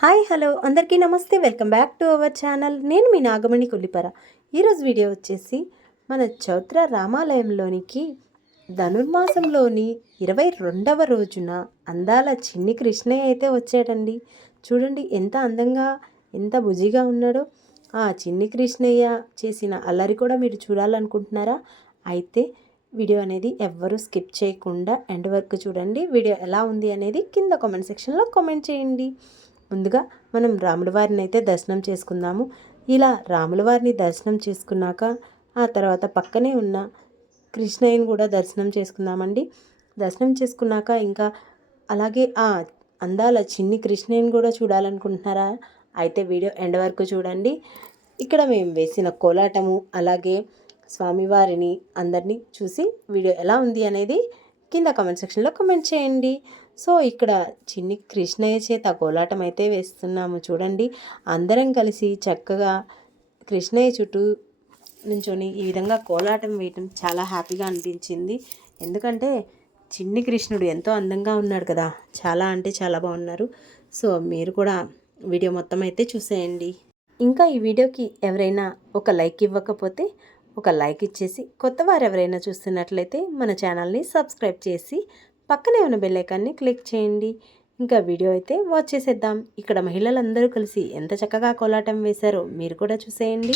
Hi hello. అందరికీ నమస్తే. Welcome back to our channel. నేను మీ నాగమణి కొల్లిపర. ఈరోజు వీడియో వచ్చేసి మన చౌత్ర రామాలయంలోనికి ధనుర్మాసంలోని ఇరవై రెండవ రోజున అందాల చిన్ని కృష్ణయ్య అయితే వచ్చాడండి. చూడండి ఎంత అందంగా ఎంత బుజిగా ఉన్నాడో. ఆ చిన్ని కృష్ణయ్య చేసిన అల్లరి కూడా మీరు చూడాలనుకుంటున్నారా? అయితే వీడియో అనేది ఎవ్వరూ స్కిప్ చేయకుండా ఎండ్ వరకు చూడండి. వీడియో ఎలా ఉంది అనేది కింద కామెంట్ సెక్షన్లో కామెంట్ చేయండి. ముందుగా మనం రాముల వారిని అయితే దర్శనం చేసుకుందాము. ఇలా రాముల వారిని దర్శనం చేసుకున్నాక ఆ తర్వాత పక్కనే ఉన్న కృష్ణయ్యని కూడా దర్శనం చేసుకుందామండి. దర్శనం చేసుకున్నాక ఇంకా అలాగే ఆ అందాల చిన్ని కృష్ణయ్యని కూడా చూడాలనుకుంటున్నారా? అయితే వీడియో ఎండ్ వరకు చూడండి. ఇక్కడ మేము వేసిన కోలాటము అలాగే స్వామివారిని అందరినీ చూసి వీడియో ఎలా ఉంది అనేది కింద కామెంట్ సెక్షన్లో కామెంట్ చేయండి. సో ఇక్కడ చిన్ని కృష్ణయ్య చేత కోలాటం అయితే వేస్తున్నాము. చూడండి అందరం కలిసి చక్కగా కృష్ణయ్య చుట్టూ నుంచొని ఈ విధంగా కోలాటం వేయటం చాలా హ్యాపీగా అనిపించింది. ఎందుకంటే చిన్ని కృష్ణుడు ఎంతో అందంగా ఉన్నాడు కదా. చాలా అంటే చాలా బాగున్నారు. సో మీరు కూడా వీడియో మొత్తం అయితే చూసేయండి. ఇంకా ఈ వీడియోకి ఎవరైనా ఒక లైక్ ఇవ్వకపోతే ఒక లైక్ ఇచ్చేసి కొత్త వారు ఎవరైనా చూస్తున్నట్లయితే మన ఛానల్ని సబ్స్క్రైబ్ చేసి పక్కనే ఉన్న బెల్లైకాన్ని క్లిక్ చేయండి. ఇంకా వీడియో అయితే వాచ్ చేసేద్దాం. ఇక్కడ మహిళలందరూ కలిసి ఎంత చక్కగా కోలాటం వేశారో మీరు కూడా చూసేయండి.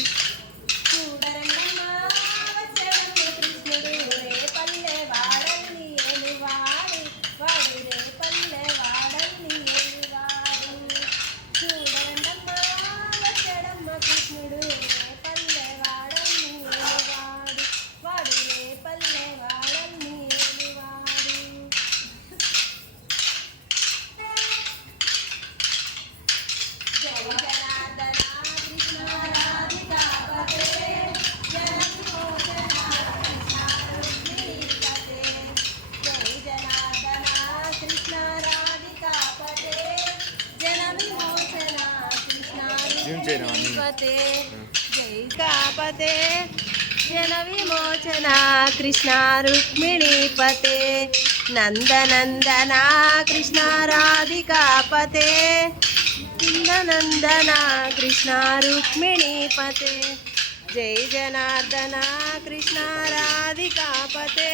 జూమ్ చేయను జై కాపతే జన విమోచన కృష్ణ రుక్మిణి పతే నందనందన కృష్ణ రాధికాపతే నందనందన కృష్ణ రుక్మిణి పతే జై జనార్దన కృష్ణ రాధికాపతే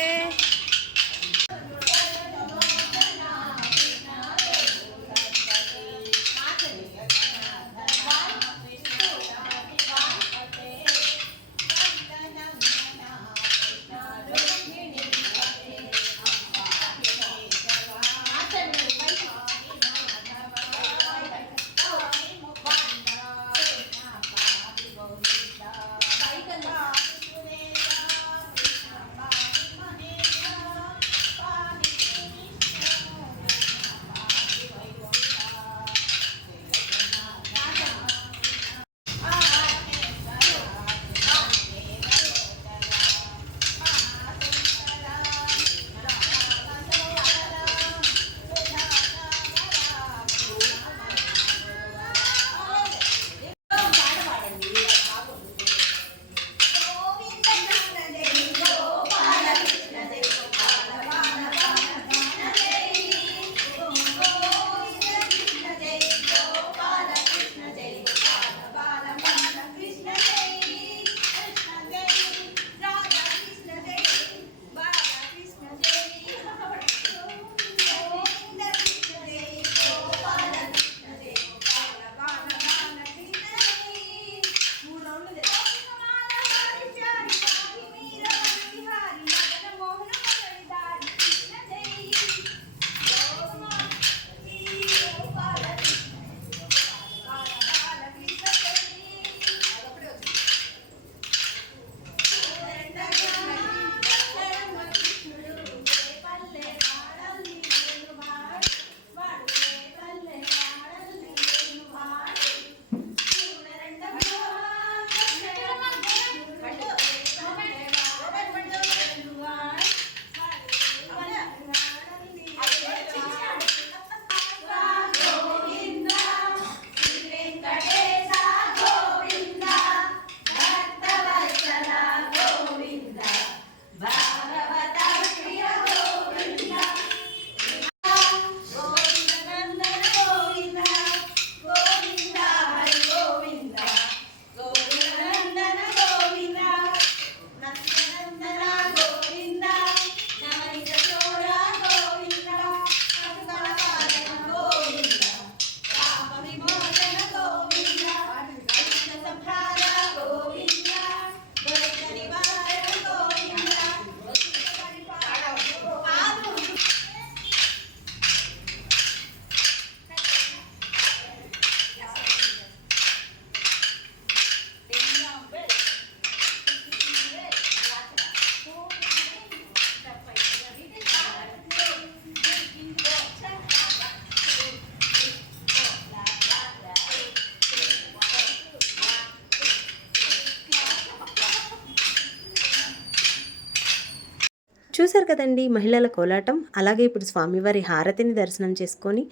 చూశారు కదండి మహిళల కోలాటం. అలాగే ఇప్పుడు స్వామివారి హారతిని దర్శనం చేసుకొని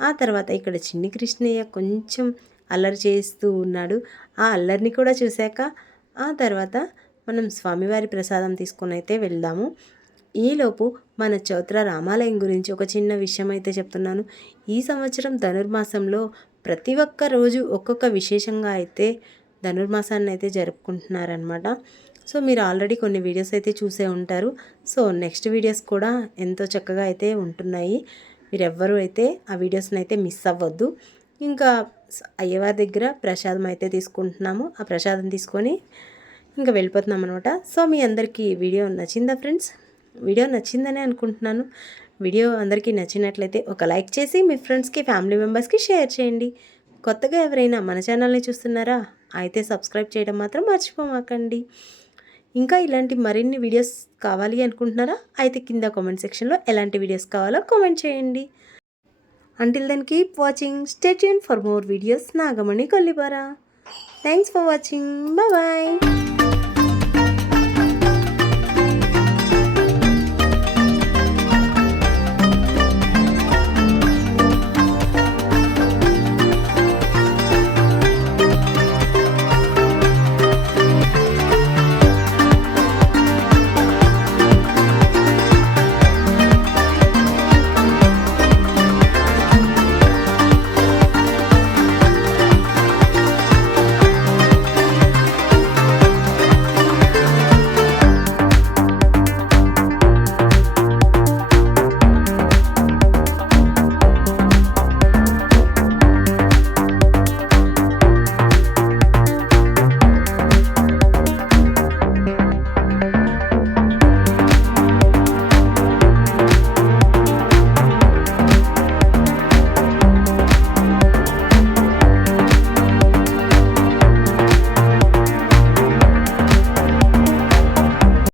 ఆ తర్వాత ఇక్కడ చిన్ని కృష్ణయ్య కొంచెం అల్లరి చేస్తూ ఉన్నాడు. ఆ అల్లరిని కూడా చూశాక ఆ తర్వాత మనం స్వామివారి ప్రసాదం తీసుకొని అయితే వెళ్దాము. ఈలోపు మన చౌత్ర రామాలయం గురించి ఒక చిన్న విషయం అయితే చెప్తున్నాను. ఈ సంవత్సరం ధనుర్మాసంలో ప్రతి ఒక్క రోజు ఒక్కొక్క విశేషంగా అయితే ధనుర్మాసాన్ని అయితే జరుపుకుంటున్నారనమాట సో మీరు ఆల్రెడీ కొన్ని వీడియోస్ అయితే చూసే ఉంటారు. సో నెక్స్ట్ వీడియోస్ కూడా ఎంతో చక్కగా అయితే ఉంటున్నాయి. మీరు ఎవ్వరూ అయితే ఆ వీడియోస్ని అయితే మిస్ అవ్వద్దు. ఇంకా అయ్యవారి దగ్గర ప్రసాదం అయితే తీసుకుంటున్నాము. ఆ ప్రసాదం తీసుకొని ఇంకా వెళ్ళిపోతున్నాం అనమాట సో మీ అందరికీ వీడియో నచ్చిందా ఫ్రెండ్స్? వీడియో నచ్చిందని అనుకుంటున్నాను. వీడియో అందరికీ నచ్చినట్లయితే ఒక లైక్ చేసి మీ ఫ్రెండ్స్కి ఫ్యామిలీ మెంబర్స్కి షేర్ చేయండి. కొత్తగా ఎవరైనా మన ఛానల్ని చూస్తున్నారా? అయితే సబ్స్క్రైబ్ చేయడం మాత్రం మర్చిపోమాకండి. ఇంకా ఇలాంటి మరిన్ని వీడియోస్ కావాలి అనుకుంటున్నారా? అయితే కింద కామెంట్ సెక్షన్లో ఎలాంటి వీడియోస్ కావాలో కామెంట్ చేయండి. Until then keep watching stay tuned for more videos Nagamani Kollipara. Thanks for watching bye